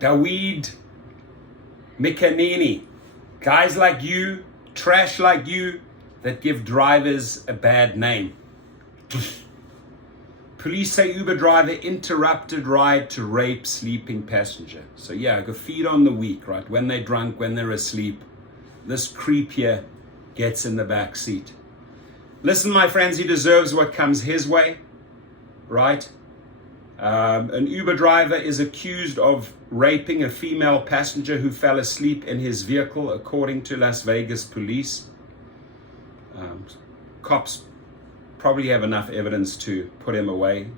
Dawid Mikanini, guys like you, trash like you, that give drivers a bad name. Police say Uber driver interrupted ride to rape sleeping passenger. So yeah, go feed on the weak, right? When they're drunk, when they're asleep, this creep here gets in the back seat. Listen, my friends, he deserves what comes his way, right? An Uber driver is accused of raping a female passenger who fell asleep in his vehicle, according to Las Vegas police. Cops probably have enough evidence to put him away.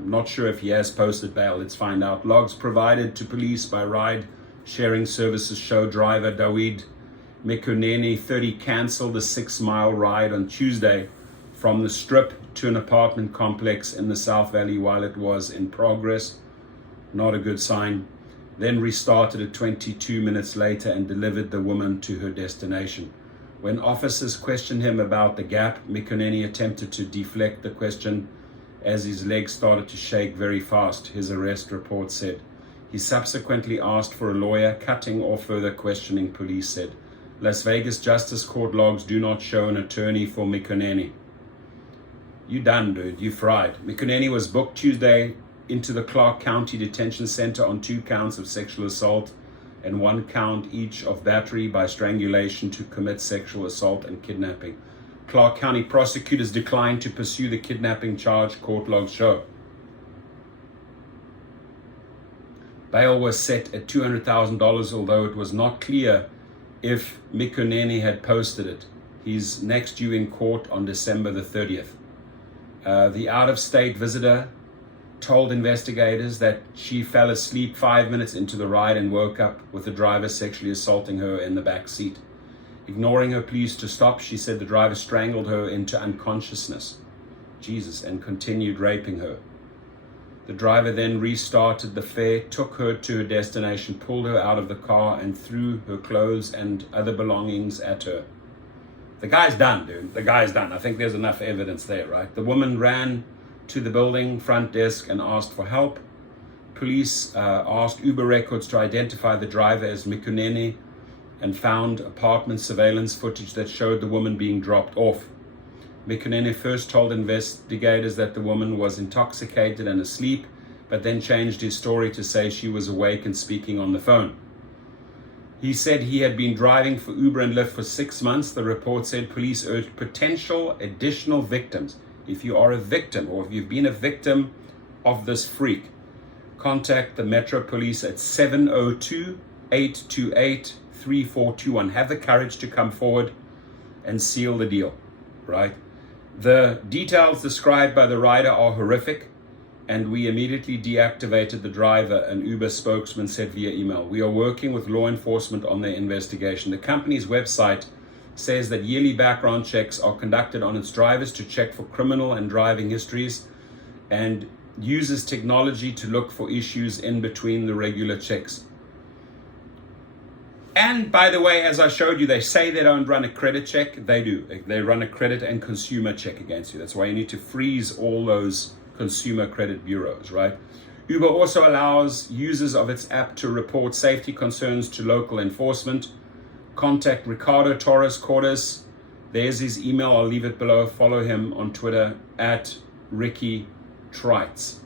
Not sure if he has posted bail. Let's find out. Logs provided to police by ride-sharing services show driver Dawid Mikuneni, 30, canceled a 6-mile ride on Tuesday from the Strip to an apartment complex in the South Valley while it was in progress. Not a good sign. Then restarted it 22 minutes later and delivered the woman to her destination. When officers questioned him about the gap, Mikuneni attempted to deflect the question as his legs started to shake very fast, his arrest report said. He subsequently asked for a lawyer, cutting off further questioning, police said. Las Vegas Justice Court logs do not show an attorney for Mikuneni. You done, dude. You fried. Mikuneni was booked Tuesday into the Clark County Detention Center on 2 counts of sexual assault and 1 count each of battery by strangulation to commit sexual assault and kidnapping. Clark County prosecutors declined to pursue the kidnapping charge, court logs show. Bail was set at $200,000, although it was not clear if Mikuneni had posted it. He's next due in court on December the 30th. The out-of-state visitor told investigators that she fell asleep 5 minutes into the ride and woke up with the driver sexually assaulting her in the back seat. Ignoring her pleas to stop, she said the driver strangled her into unconsciousness. Jesus, and continued raping her. The driver then restarted the fare, took her to her destination, pulled her out of the car, and threw her clothes and other belongings at her. The guy's done, dude. The guy's done. I think there's enough evidence there, right? The woman ran to the building front desk and asked for help. Police asked Uber records to identify the driver as Mikuneni and found apartment surveillance footage that showed the woman being dropped off. Mikuneni first told investigators that the woman was intoxicated and asleep, but then changed his story to say she was awake and speaking on the phone. He said he had been driving for Uber and Lyft for 6 months. The report said police urged potential additional victims. If you are a victim or if you've been a victim of this freak, contact the Metro Police at 702-828-3421. Have the courage to come forward and seal the deal, right? The details described by the rider are horrific, and we immediately deactivated the driver, an Uber spokesman said via email. We are working with law enforcement on their investigation. The company's website says that yearly background checks are conducted on its drivers to check for criminal and driving histories and uses technology to look for issues in between the regular checks. And by the way, as I showed you, they say they don't run a credit check. They do. They run a credit and consumer check against you. That's why you need to freeze all those consumer credit bureaus, right? Uber also allows users of its app to report safety concerns to local enforcement. Contact Ricardo Torres Cordes. There's his email. I'll leave it below. Follow him on Twitter at Ricky Trites.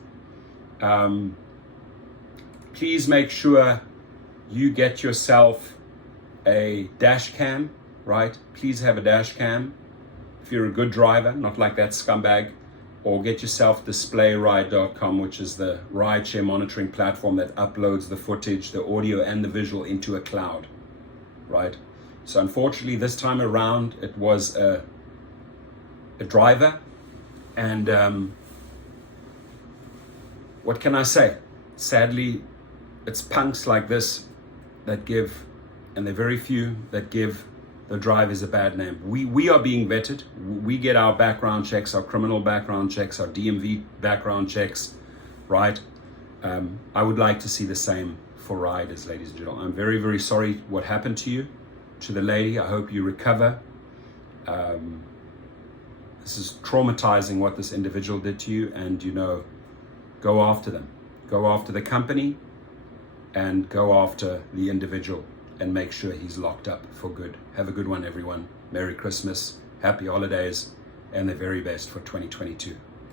Please make sure you get yourself a dash cam, right? Please have a dash cam if you're a good driver, not like that scumbag. Or get yourself displayride.com, which is the rideshare monitoring platform that uploads the footage, the audio and the visual into a cloud, right? So unfortunately, this time around, it was a driver. And what can I say? Sadly, it's punks like this that give, and they're very few, that give the drivers a bad name. We are being vetted. We get our background checks, our criminal background checks, our DMV background checks, right? I would like to see the same for riders, ladies and gentlemen. I'm very, very sorry what happened to you, to the lady. I hope you recover. This is traumatizing what this individual did to you, and go after them. Go after the company and go after the individual and make sure he's locked up for good. Have a good one, everyone. Merry Christmas, happy holidays, and the very best for 2022.